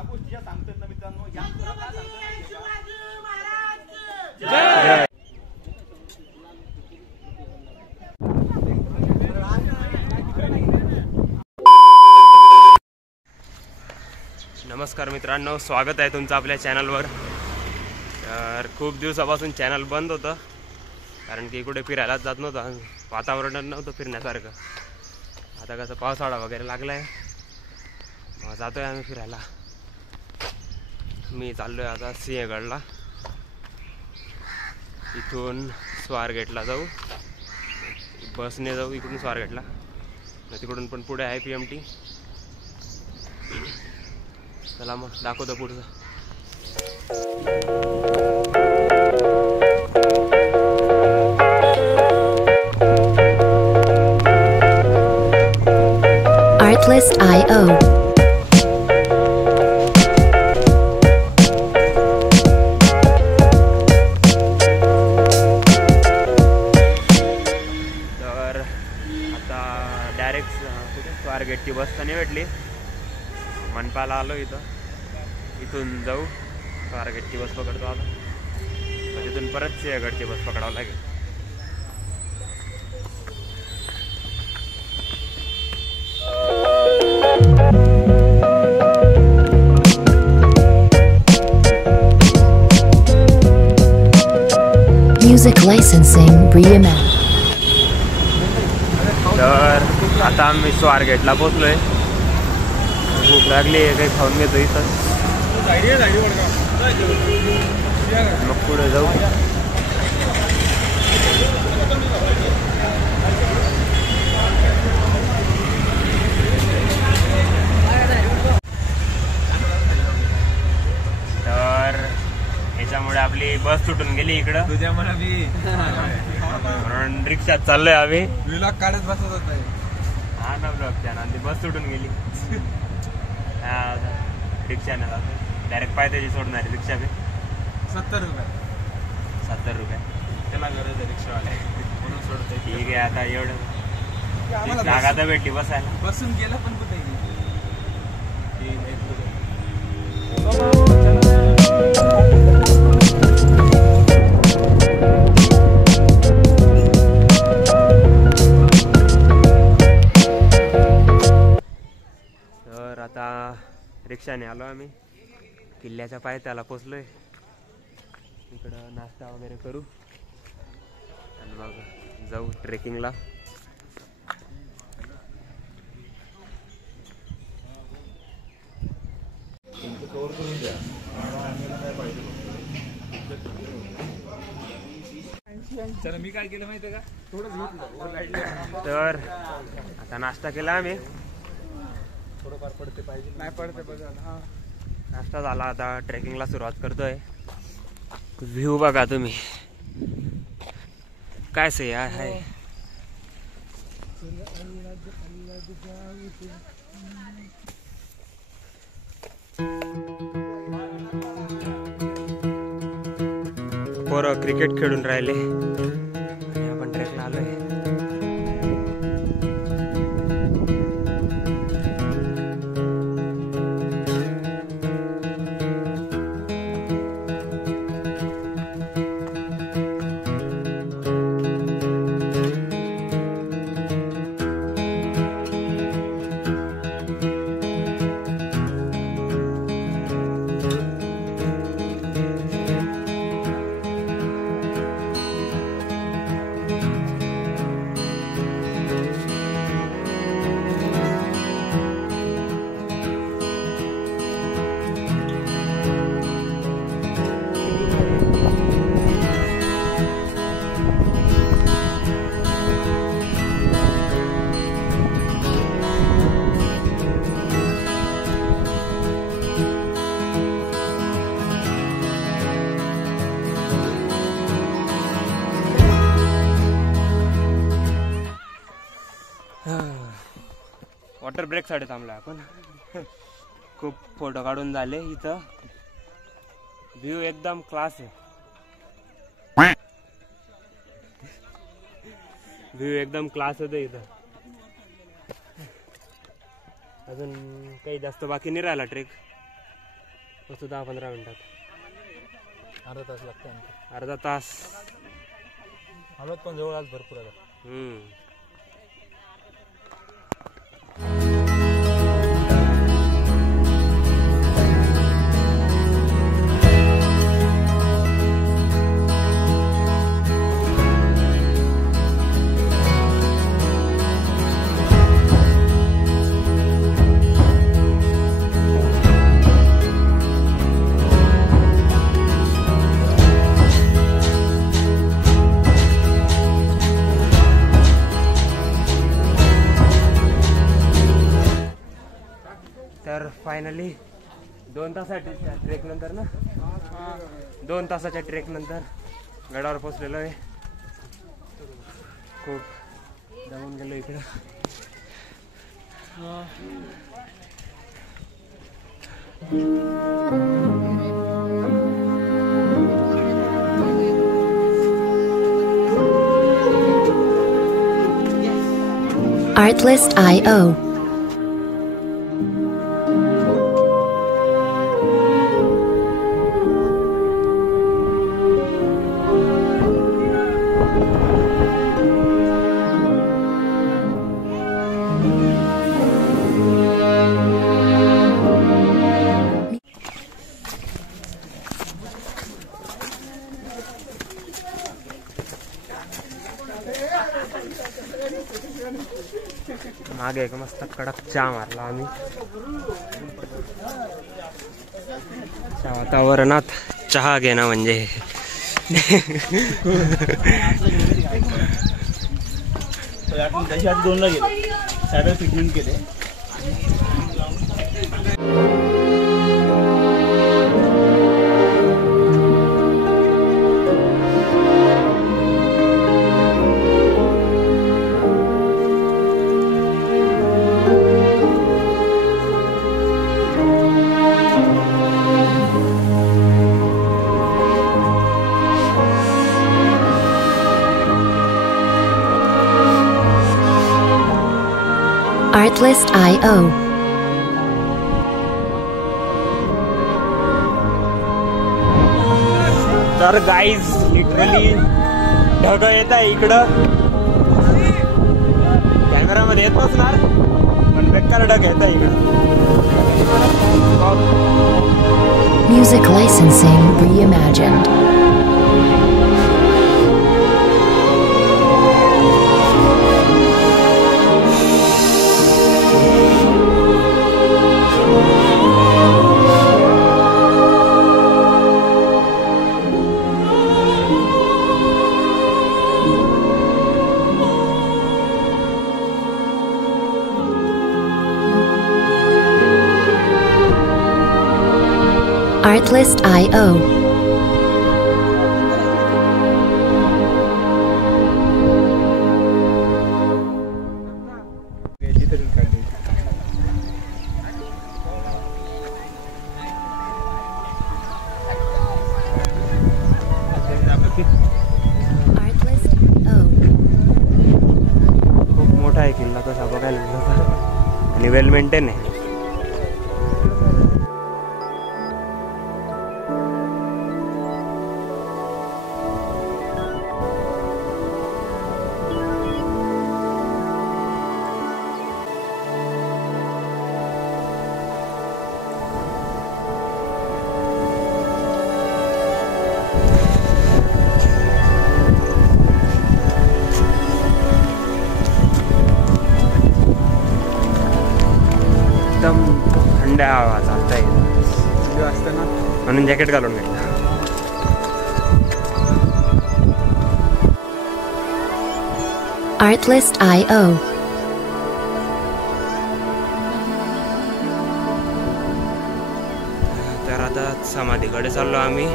ज्या गोष्टी सांगतात ना मित्रांनो, या नमस्कार मित्रांनो, स्वागत आहे तुमचं आपल्या चॅनलवर। तर खूप दिवसापासून चॅनल बंद होतं, कारण की कुठे फिरायलाच जात नव्हतं, वातावरण नव्हतं फिरण्यासारखं। आता कसं पावसाळा वगैरे लागला आहे, मग जातोय आम्ही फिरायला। मी चाललोय आता सिंहगडला, इथून स्वारगेटला जाऊ, बसने जाऊ इकडून स्वारगेटला, तिकडून पण पुढे आहे PMT। चला मग दाखवतो पुढचं। Artlist.io तर आता डायरेक्ट स्वारगेटची बस तर नाही भेटली, मनपाला आलो इथून जाऊ, स्वारगेटची बस पकडतो आता, तिथून परत सिंहगडची बस पकडावं लागेल। Music licensing reimagined. तर आता आम्ही स्वारगेटला पोचलोय, भूक लागली आहे, काही खाऊन घेतो इथं, मग पुढे जाऊ। तर याच्यामुळे आपली बस सुटून गेली इकडं, तुझ्या मला बी म्हणून रिक्षात चाललोय आम्ही। ब्लॉग काढत बसत होता। हा ना, ब्लॉगच्या ना, ती बस सुटून गेली। रिक्षाने जातो डायरेक्ट, पायथ्याची सोडणार रिक्षा बी 70 रुपये। 70 रुपये त्याला गरज आहे रिक्षावाले म्हणून सोडतोय। ठीक आहे, आता एवढं जागा तर भेटली बसायला, बसून गेलं पण कुठे तर आता रिक्षाने आलो आम्ही, किल्ल्याच्या पायथ्याला पोचलोय। इकडं नाश्ता वगैरे करू आणि मग जाऊ ट्रेकिंगला। चला, मी काय केलं माहितीये का, थोडं घेतलं तर आता नाश्ता केला आम्ही, थोडंफार पडते पाहिजे, नाही पडते बघा। हा, नाश्ता झाला, आता ट्रेकिंगला सुरुवात करतोय। व्ह्यू बघा तुम्ही, काय से आहे। पोरं क्रिकेट खेळून राहिले आणि आपण ट्रेकला आलोय। वॉटर ब्रेक साठी थांबलो आपण, खूप फोटो काढून झाले। इथं व्ह्यू एकदम क्लास आहे, व्ह्यू एकदम क्लास होते इथं। अजून काही जास्त बाकी नाही राहिला ट्रेक, पोचू 10-15 मिनिटात. अर्धा तास लागते आणखी. अर्धा तास. हलत पण जवळ आज भरपूर आता. तर फायनली 2 तासाच्या ट्रेक नंतर ना 2 तासाच्या ट्रेक नंतर गडावर पोचलेलो आहे. खूप दमून गेलो इकडं. Artlist.io. मागे एक मस्त कडक चहा मारला आम्ही. वातावरणात चहा घेणं म्हणजे त्याच्या आधी 2ला गेले, सॅडल ट्रीटमेंट केले. Artlist.io. तर गाईज लिटरली ढग येत आहे इकडं. कॅमेरामध्ये येत नसणार पण बेकार ढग येत आहे इकडं. Music licensing reimagined. Artlist.io. खूप मोठा आहे किल्ला कसा बघायला मिळतो आणि वेल मेंटेन आहे. एकदम थंड हवा चालता येईल असताना म्हणून जॅकेट घालून घेतलं. Artlist.io. तर आता समाधीकडे चाललो आम्ही.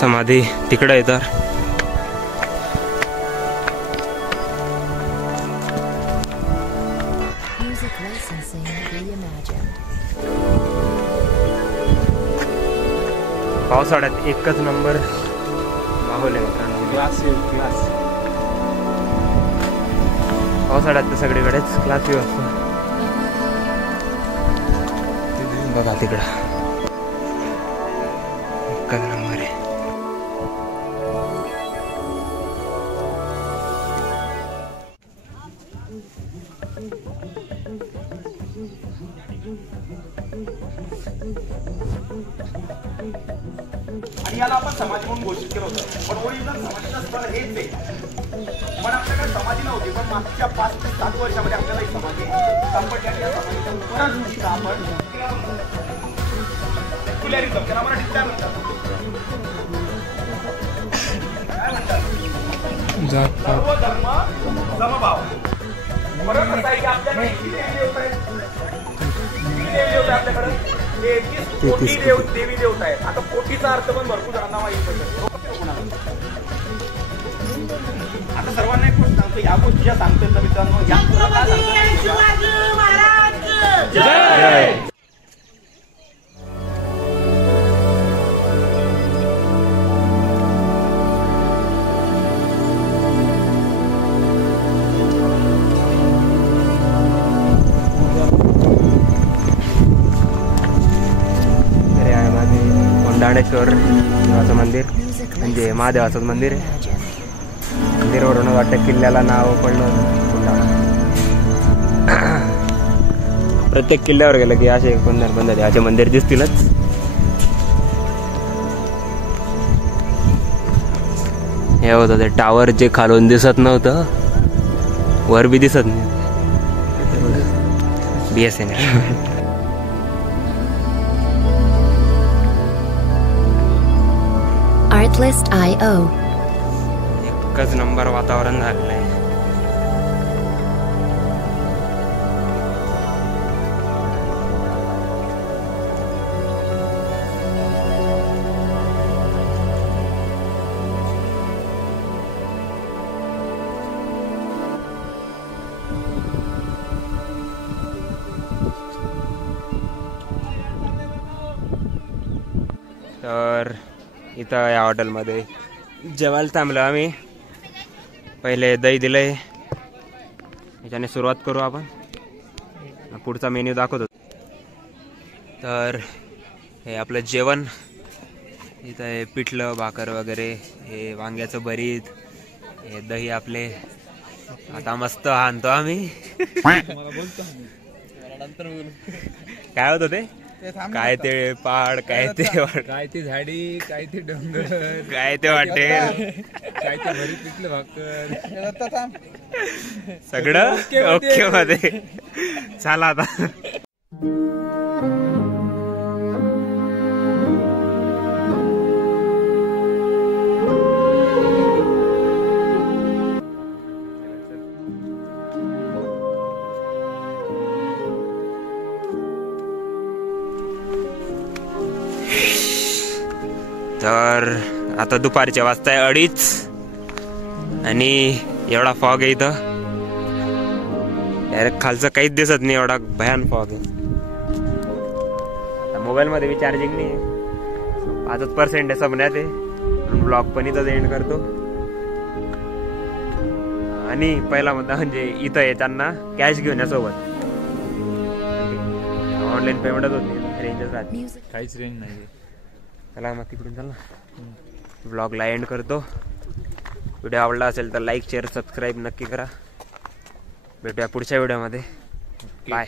समाधी तिकडे आहे. तर Music licensing reimagined. पावसाळ्यात एकच नंबर माहोल आहे मित्रांनो. क्लास पावसाळ्यात तर सगळीकडेच क्लास व्यू असतो. बघा तिकडं एकच नंबर आहे. आणि याला आपण समाज म्हणून घोषित केलं होतं, पण ओरिजिनल समाजाचं स्थळ हेच आहे. पण आपल्याकडे समाधी नव्हती, पण मागच्या 5 ते 7 वर्षामध्ये आपल्याला एक समाधी सापडली. या समाधीच्या पुराण गोष्टीचा आपण सेक्युलरिझम, त्याला मराठीत काय म्हणतात? सर्व धर्म समभाव. बरोबर कसं आहे की आपल्याकडे किती देवदेवता आहेत? किती देवदेवता आहे आपल्याकडे? 33 कोटी देवी देवता आहेत. आता कोटीचा अर्थ पण भरपूर जणांना माहिती पडतो. आता सर्वांना एक गोष्ट सांगतो, या गोष्टी ज्या सांगतोय ना मित्रांनो, या दांडेश्वर देवाचं मंदिर म्हणजे महादेवाचं मंदिर आहे. मंदिरावरून वाटतं किल्ल्याला नाव पडलं होतं. प्रत्येक किल्ल्यावर गेलं की असे कोणत्या देवाचे मंदिर दिसतीलच. हे होतं ते टावर जे खालून दिसत नव्हतं, वर बी दिसत नाही. BSNL. Artlist.io. एकच नंबर वातावरण झालेलं आहे. तर इथं या हॉटेलमध्ये जेवायला थांबलो आम्ही. पहिले दही दिलंय, याच्याने सुरुवात करू आपण. पुढचा मेन्यू दाखवतो. तर हे आपलं जेवण इथं आहे. पिठलं भाकर वगैरे, हे वांग्याचं भरीत, हे दही आपले. आता मस्त आणतो आम्ही. काय होतं ते? काय ते पहाड, काय ते काय ती झाडी, काय ते डोंगर, काय ते वाटेल, काय ते भरीत पिठलं भाकर, सगळं ओके मध्ये. चला आता. तर आता दुपारच्या वाजताय 2:30 आणि एवढा फॉग आहे इथं. डायरेक्ट खालचं काहीच दिसत नाही, एवढा भयान फॉग आहे. आता मोबाईलमध्ये बी चार्जिंग नाही आहे, 5% आहे संपण्यात आहे. ब्लॉग पण इथं एंड करतो. आणि पहिला मुद्दा म्हणजे इथं येताना कॅश घेऊन या सोबत. ऑनलाईन पेमेंटच होत नाही, रेंजच राहते, काहीच रेंज नाही. चला मग तिकडून चला. व्लॉगला एंड करतो. व्हिडिओ आवडला असेल तर लाईक, शेअर, सबस्क्राईब नक्की करा. भेटूया पुढच्या व्हिडिओमध्ये. बाय.